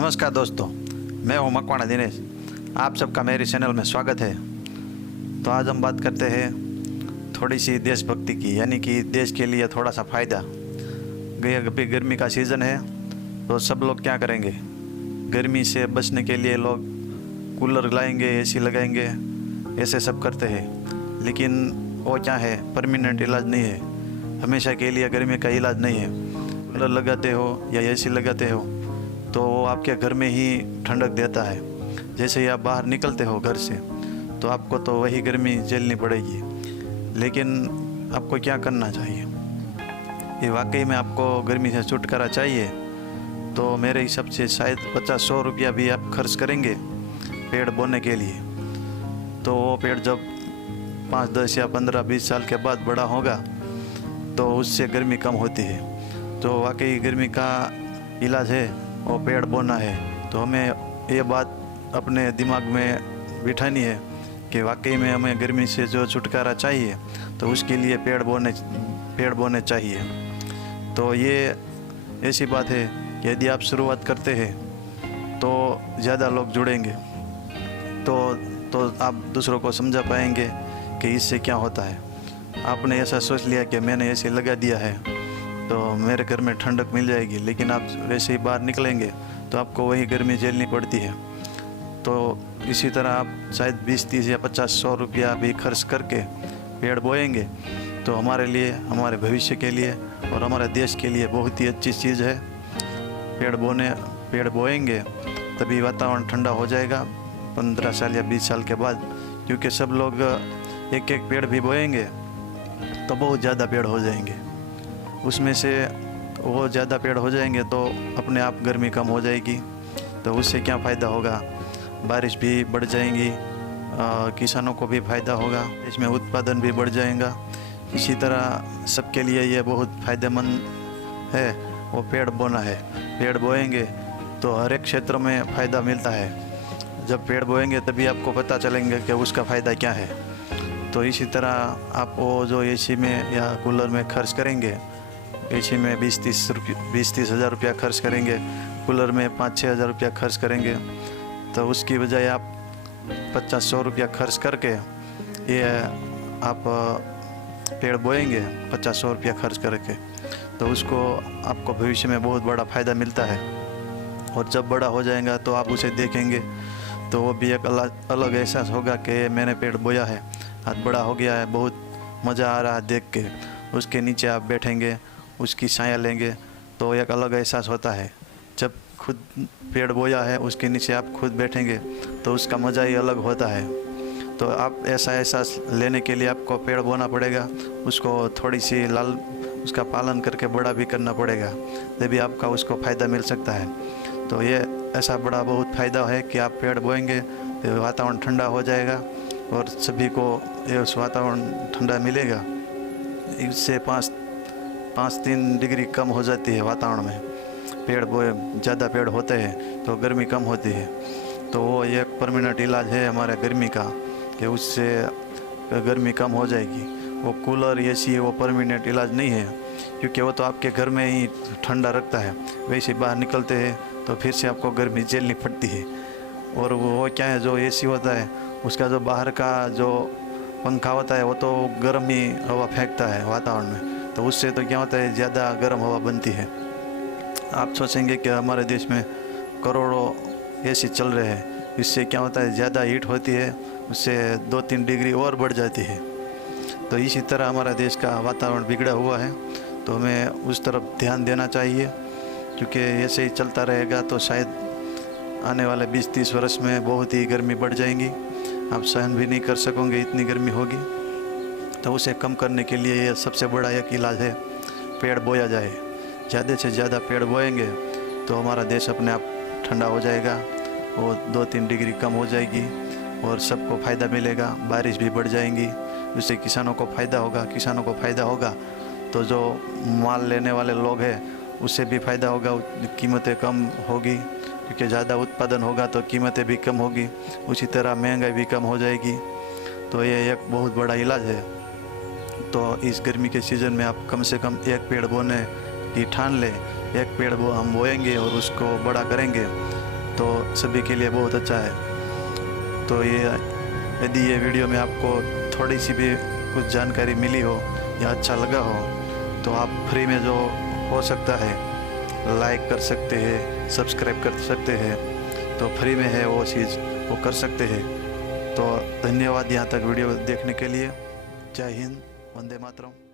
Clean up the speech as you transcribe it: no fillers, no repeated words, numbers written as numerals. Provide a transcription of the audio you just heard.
नमस्कार दोस्तों, मैं हूं मकवाना दिनेश। आप सबका मेरे चैनल में स्वागत है। तो आज हम बात करते हैं थोड़ी सी देशभक्ति की, यानी कि देश के लिए थोड़ा सा फ़ायदा। अभी गर्मी का सीज़न है तो सब लोग क्या करेंगे, गर्मी से बचने के लिए लोग कूलर लाएंगे, एसी लगाएंगे, ऐसे सब करते हैं। लेकिन वो क्या है, परमानेंट इलाज नहीं है, हमेशा के लिए गर्मी का इलाज नहीं है। कूलर लगाते हो या एसी लगाते हो तो वो आपके घर में ही ठंडक देता है। जैसे ही आप बाहर निकलते हो घर से तो आपको तो वही गर्मी झेलनी पड़ेगी। लेकिन आपको क्या करना चाहिए, ये वाकई में आपको गर्मी से छुटकारा चाहिए तो मेरे हिसाब से शायद 50-100 रुपया भी आप खर्च करेंगे पेड़ बोने के लिए, तो वो पेड़ जब 5, 10 या 15, 20 साल के बाद बड़ा होगा तो उससे गर्मी कम होती है। तो वाकई गर्मी का इलाज है वो पेड़ बोना है। तो हमें ये बात अपने दिमाग में बिठानी है कि वाकई में हमें गर्मी से जो छुटकारा चाहिए तो उसके लिए पेड़ बोने चाहिए। तो ये ऐसी बात है कि यदि आप शुरुआत करते हैं तो ज़्यादा लोग जुड़ेंगे, तो आप दूसरों को समझा पाएंगे कि इससे क्या होता है। आपने ऐसा सोच लिया कि मैंने ऐसे लगा दिया है तो मेरे घर में ठंडक मिल जाएगी, लेकिन आप वैसे ही बाहर निकलेंगे तो आपको वही गर्मी झेलनी पड़ती है। तो इसी तरह आप शायद 20, 30 या 50-100 रुपया भी खर्च करके पेड़ बोएंगे तो हमारे लिए, हमारे भविष्य के लिए और हमारे देश के लिए बहुत ही अच्छी चीज़ है। पेड़ बोएंगे तभी वातावरण ठंडा हो जाएगा 15 साल या 20 साल के बाद, क्योंकि सब लोग एक एक पेड़ भी बोएंगे तो बहुत ज़्यादा पेड़ हो जाएंगे। उसमें से वो ज़्यादा पेड़ हो जाएंगे तो अपने आप गर्मी कम हो जाएगी। तो उससे क्या फ़ायदा होगा, बारिश भी बढ़ जाएंगी, किसानों को भी फ़ायदा होगा, इसमें उत्पादन भी बढ़ जाएगा। इसी तरह सबके लिए ये बहुत फ़ायदेमंद है, वो पेड़ बोना है। पेड़ बोएंगे तो हर एक क्षेत्र में फ़ायदा मिलता है। जब पेड़ बोएंगे तभी आपको पता चलेंगे कि उसका फ़ायदा क्या है। तो इसी तरह आप वो जो एसी में या कूलर में खर्च करेंगे, एसी में 20-30 हज़ार रुपया खर्च करेंगे, कूलर में 5-6 हज़ार रुपया खर्च करेंगे, तो उसकी बजाय आप 50-100 रुपया खर्च करके ये आप पेड़ बोएंगे 50-100 रुपया खर्च करके, तो उसको आपको भविष्य में बहुत बड़ा फ़ायदा मिलता है। और जब बड़ा हो जाएगा तो आप उसे देखेंगे तो वो भी एक अलग एहसास होगा कि मैंने पेड़ बोया है, आज बड़ा हो गया है, बहुत मज़ा आ रहा है देख के। उसके नीचे आप बैठेंगे, उसकी छाया लेंगे तो एक अलग एहसास होता है। जब खुद पेड़ बोया है उसके नीचे आप खुद बैठेंगे तो उसका मज़ा ही अलग होता है। तो आप ऐसा एहसास लेने के लिए आपको पेड़ बोना पड़ेगा, उसको थोड़ी सी उसका पालन करके बड़ा भी करना पड़ेगा, तभी आपका उसको फ़ायदा मिल सकता है। तो ये ऐसा बड़ा बहुत फ़ायदा है कि आप पेड़ बोएंगे तो वातावरण ठंडा हो जाएगा और सभी को ये उस वातावरण ठंडा मिलेगा। इससे 5-3 डिग्री कम हो जाती है वातावरण में। पेड़ बोए, ज़्यादा पेड़ होते हैं तो गर्मी कम होती है। तो वो एक परमानेंट इलाज है हमारे गर्मी का कि उससे गर्मी कम हो जाएगी। वो कूलर एसी वो परमानेंट इलाज नहीं है, क्योंकि वो तो आपके घर में ही ठंडा रखता है, वैसे बाहर निकलते हैं तो फिर से आपको गर्मी झेलनी पड़ती है। और वो क्या है, जो एसी होता है उसका जो बाहर का जो पंखा होता है वो तो गर्म ही हवा फेंकता है वातावरण में, तो उससे तो क्या होता है, ज़्यादा गर्म हवा बनती है। आप सोचेंगे कि हमारे देश में करोड़ों एसी चल रहे हैं, इससे क्या होता है, ज़्यादा हीट होती है, उससे 2-3 डिग्री और बढ़ जाती है। तो इसी तरह हमारा देश का वातावरण बिगड़ा हुआ है, तो हमें उस तरफ ध्यान देना चाहिए, क्योंकि ऐसे ही चलता रहेगा तो शायद आने वाले 20-30 वर्ष में बहुत ही गर्मी बढ़ जाएंगी, आप सहन भी नहीं कर सकोगे, इतनी गर्मी होगी। तो उसे कम करने के लिए ये सबसे बड़ा एक इलाज है, पेड़ बोया जाए। ज़्यादा से ज़्यादा पेड़ बोएंगे तो हमारा देश अपने आप ठंडा हो जाएगा, वो 2-3 डिग्री कम हो जाएगी और सबको फ़ायदा मिलेगा, बारिश भी बढ़ जाएंगी, उससे किसानों को फ़ायदा होगा तो जो माल लेने वाले लोग हैं उससे भी फ़ायदा होगा, कीमतें कम होगी, क्योंकि ज़्यादा उत्पादन होगा तो कीमतें भी कम होगी, उसी तरह महंगाई भी कम हो जाएगी। तो ये एक बहुत बड़ा इलाज है। तो इस गर्मी के सीज़न में आप कम से कम एक पेड़ बोने की ठान लें, एक पेड़ हम बोएंगे और उसको बड़ा करेंगे तो सभी के लिए बहुत अच्छा है। तो यदि ये वीडियो में आपको थोड़ी सी भी कुछ जानकारी मिली हो या अच्छा लगा हो तो आप फ्री में जो हो सकता है लाइक कर सकते हैं, सब्सक्राइब कर सकते हैं। तो फ्री में है वो चीज़, वो कर सकते हैं। तो धन्यवाद यहाँ तक वीडियो देखने के लिए। जय हिंद, वंदे मातरम।